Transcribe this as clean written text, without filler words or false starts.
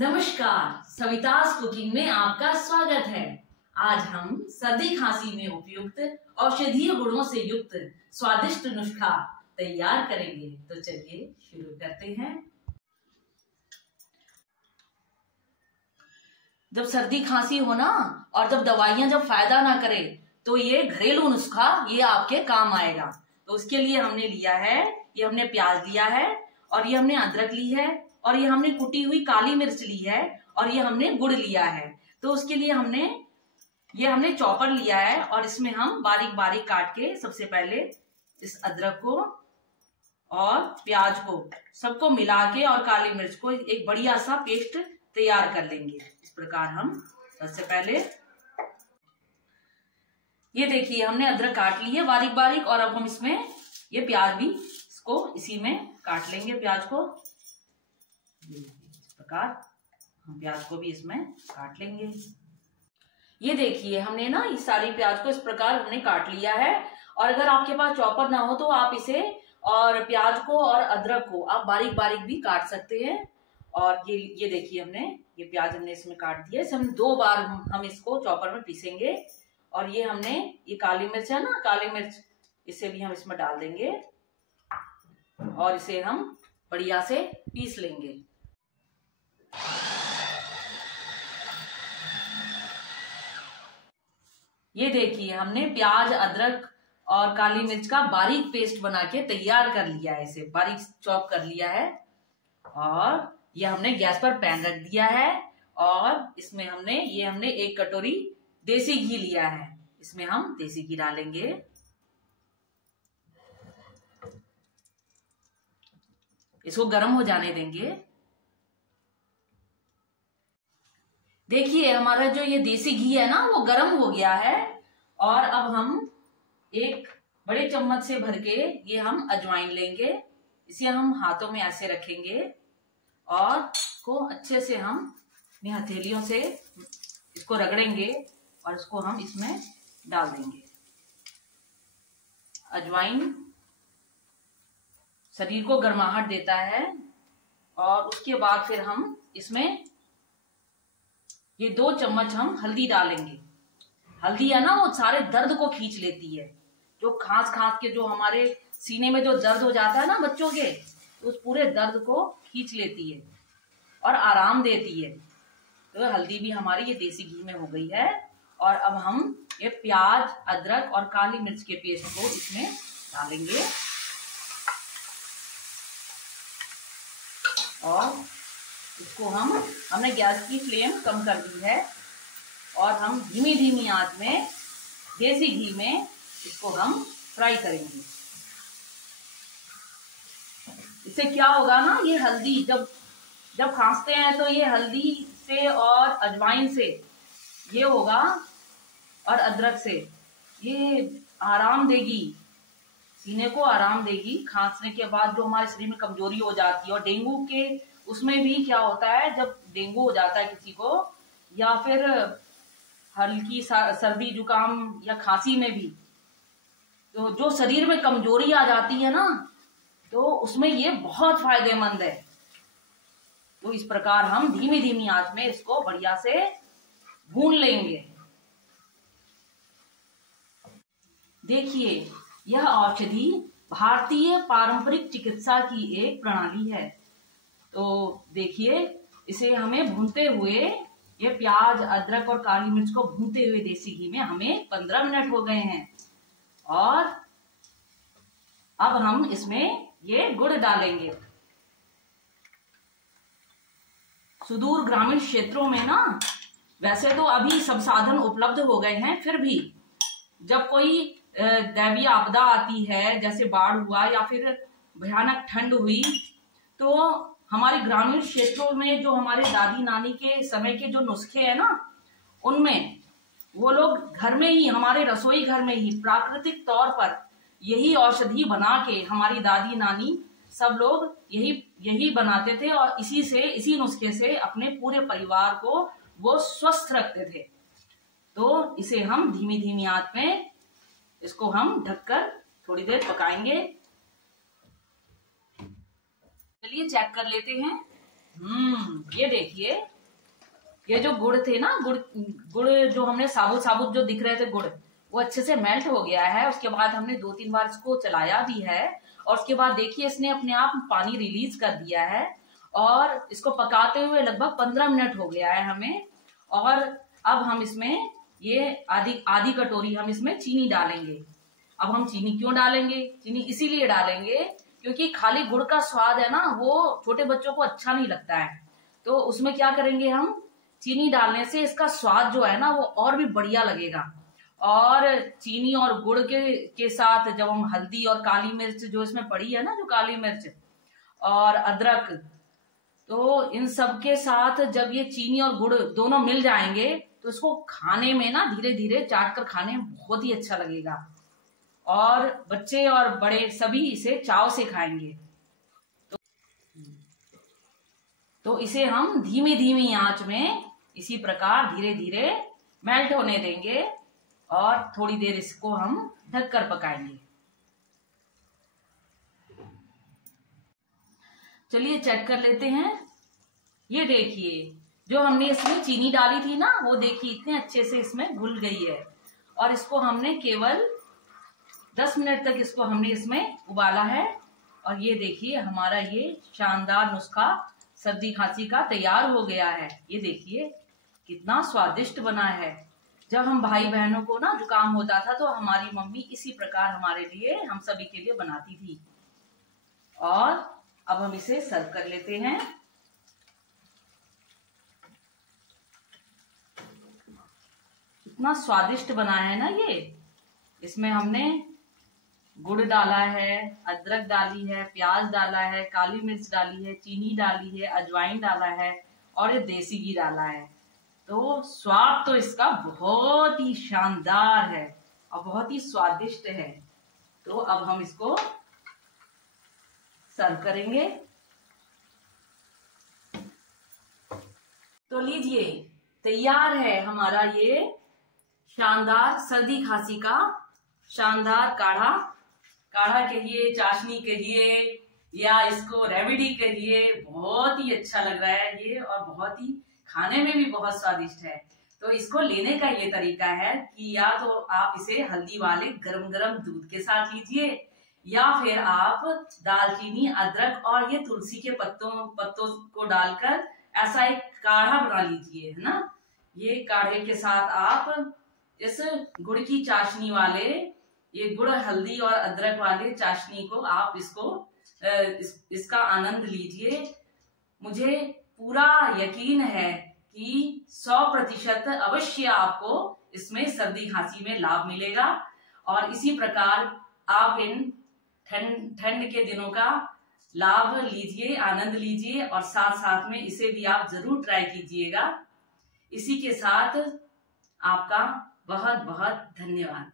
नमस्कार, सविता's कुकिंग में आपका स्वागत है। आज हम सर्दी खांसी में उपयुक्त औषधीय गुणों से युक्त स्वादिष्ट नुस्खा तैयार करेंगे। तो चलिए शुरू करते हैं। जब सर्दी खांसी हो ना और जब दवाइयां जब फायदा ना करे तो ये घरेलू नुस्खा ये आपके काम आएगा। तो उसके लिए हमने लिया है, ये हमने प्याज लिया है और ये हमने अदरक ली है और ये हमने कुटी हुई काली मिर्च ली है और ये हमने गुड़ लिया है। तो उसके लिए हमने चॉपर लिया है और इसमें हम बारीक बारीक काट के सबसे पहले इस अदरक को और प्याज को सबको मिला के और काली मिर्च को एक बढ़िया सा पेस्ट तैयार कर लेंगे। इस प्रकार हम सबसे पहले ये देखिए हमने अदरक काट ली है बारीक बारीक और अब हम इसमें ये प्याज भी इसको इसी में काट लेंगे। प्याज को इस प्रकार हम प्याज को भी इसमें काट लेंगे। ये देखिए हमने ना इस सारी प्याज को इस प्रकार हमने काट लिया है और अगर आपके पास चॉपर ना हो तो आप इसे और प्याज को और अदरक को आप बारीक बारीक भी काट सकते हैं। और ये देखिए हमने ये प्याज हमने इसमें काट दिया। इसे हम 2 बार हम इसको चॉपर में पीसेंगे। और ये हमने ये काली मिर्च है ना, काली मिर्च इसे भी हम इसमें डाल देंगे और इसे हम बढ़िया से पीस लेंगे। ये देखिए हमने प्याज अदरक और काली मिर्च का बारीक पेस्ट बना के तैयार कर लिया है, इसे बारीक चॉप कर लिया है। और ये हमने गैस पर पैन रख दिया है और इसमें हमने 1 कटोरी देसी घी लिया है। इसमें हम देसी घी डालेंगे। इसको गर्म हो जाने देंगे। देखिए हमारा जो ये देसी घी है ना वो गर्म हो गया है और अब हम एक बड़े चम्मच से भर के ये हम अजवाइन लेंगे। इसे हम हाथों में ऐसे रखेंगे और इसको अच्छे से हम अपनी हथेलियों से इसको रगड़ेंगे और इसको हम इसमें डाल देंगे। अजवाइन शरीर को गर्माहट देता है। और उसके बाद फिर हम इसमें ये 2 चम्मच हम हल्दी डालेंगे। हल्दी है ना वो सारे दर्द को खींच लेती है। जो खांस के जो हमारे सीने में जो दर्द हो जाता है ना बच्चों के, तो उस पूरे दर्द को खींच लेती है और आराम देती है। तो हल्दी भी हमारी ये देसी घी में हो गई है। और अब हम ये प्याज अदरक और काली मिर्च के पेस्ट को इसमें डालेंगे और इसको हमने गैस की फ्लेम कम कर दी है और हम धीमी आंच में देसी घी में इसको हम फ्राई करेंगे। इससे क्या होगा ना, ये हल्दी जब खांसते हैं तो ये हल्दी से और अजवाइन से ये होगा और अदरक से ये आराम देगी, सीने को आराम देगी। खांसने के बाद जो हमारे शरीर में कमजोरी हो जाती है और डेंगू के उसमें भी क्या होता है, जब डेंगू हो जाता है किसी को या फिर हल्की सर्दी जुकाम या खांसी में भी, तो जो शरीर में कमजोरी आ जाती है ना, तो उसमें ये बहुत फायदेमंद है। तो इस प्रकार हम धीमी आंच में इसको बढ़िया से भून लेंगे। देखिए यह औषधि भारतीय पारंपरिक चिकित्सा की एक प्रणाली है। तो देखिए इसे हमें भूनते हुए, ये प्याज अदरक और काली मिर्च को भूनते हुए देसी घी में हमें 15 मिनट हो गए हैं। और अब हम इसमें ये गुड़ डालेंगे। सुदूर ग्रामीण क्षेत्रों में ना वैसे तो अभी सब साधन उपलब्ध हो गए हैं, फिर भी जब कोई दैवीय आपदा आती है, जैसे बाढ़ हुआ या फिर भयानक ठंड हुई, तो हमारे ग्रामीण क्षेत्रों में जो हमारे दादी नानी के समय के जो नुस्खे हैं ना, उनमें वो लोग घर में ही, हमारे रसोई घर में ही प्राकृतिक तौर पर यही औषधि बना के हमारी दादी नानी सब लोग यही बनाते थे और इसी नुस्खे से अपने पूरे परिवार को वो स्वस्थ रखते थे। तो इसे हम धीमी आंच में इसको हम ढककर थोड़ी देर पकाएंगे। चलिए चेक कर लेते हैं। ये देखिए, ये जो गुड़ थे ना, गुड़ जो हमने साबुत साबुत जो दिख रहे थे गुड़, वो अच्छे से मेल्ट हो गया है। उसके बाद हमने 2-3 बार इसको चलाया भी है और उसके बाद देखिए इसने अपने आप पानी रिलीज कर दिया है और इसको पकाते हुए लगभग 15 मिनट हो गया है हमें। और अब हम इसमें ये आधी कटोरी हम इसमें चीनी डालेंगे। अब हम चीनी क्यों डालेंगे? चीनी इसीलिए डालेंगे क्योंकि खाली गुड़ का स्वाद है ना, वो छोटे बच्चों को अच्छा नहीं लगता है। तो उसमें क्या करेंगे, हम चीनी डालने से इसका स्वाद जो है ना वो और भी बढ़िया लगेगा। और चीनी और गुड़ के साथ जब हम हल्दी और काली मिर्च जो इसमें पड़ी है ना, जो काली मिर्च और अदरक, तो इन सब के साथ जब ये चीनी और गुड़ दोनों मिल जाएंगे तो इसको खाने में ना धीरे धीरे चाट कर खाने में बहुत ही अच्छा लगेगा और बच्चे और बड़े सभी इसे चाव से खाएंगे। तो इसे हम धीमी धीमी आंच में इसी प्रकार धीरे धीरे मेल्ट होने देंगे और थोड़ी देर इसको हम ढककर पकाएंगे। चलिए चेक कर लेते हैं। ये देखिए, जो हमने इसमें चीनी डाली थी ना, वो देखिए इतने अच्छे से इसमें घुल गई है और इसको हमने केवल 10 मिनट तक इसको हमने इसमें उबाला है। और ये देखिए हमारा ये शानदार नुस्खा सर्दी खांसी का तैयार हो गया है। ये देखिए कितना स्वादिष्ट बना है। जब हम भाई बहनों को ना जुकाम होता था तो हमारी मम्मी इसी प्रकार हमारे लिए, हम सभी के लिए बनाती थी। और अब हम इसे सर्व कर लेते हैं। कितना स्वादिष्ट बना है ना ये। इसमें हमने गुड़ डाला है, अदरक डाली है, प्याज डाला है, काली मिर्च डाली है, चीनी डाली है, अजवाइन डाला है और ये देसी घी डाला है। तो स्वाद तो इसका बहुत ही शानदार है और बहुत ही स्वादिष्ट है। तो अब हम इसको सर्व करेंगे। तो लीजिए, तैयार है हमारा ये शानदार सर्दी खांसी का शानदार काढ़ा। काढ़ा कहिए, चाशनी कहिए या इसको रेमेडी कहिए, बहुत ही अच्छा लग रहा है ये और बहुत ही खाने में भी बहुत स्वादिष्ट है। तो इसको लेने का ये तरीका है कि या तो आप इसे हल्दी वाले गरम गरम दूध के साथ लीजिए या फिर आप दालचीनी, अदरक और ये तुलसी के पत्तों को डालकर ऐसा एक काढ़ा बना लीजिए, है ना। ये काढ़े के साथ आप इस गुड़ की चाशनी वाले, ये गुड़ हल्दी और अदरक वाले चाशनी को आप इसका आनंद लीजिए। मुझे पूरा यकीन है कि 100% अवश्य आपको इसमें सर्दी खांसी में लाभ मिलेगा और इसी प्रकार आप इन ठंड के दिनों का लाभ लीजिए, आनंद लीजिए और साथ साथ में इसे भी आप जरूर ट्राई कीजिएगा। इसी के साथ आपका बहुत बहुत धन्यवाद।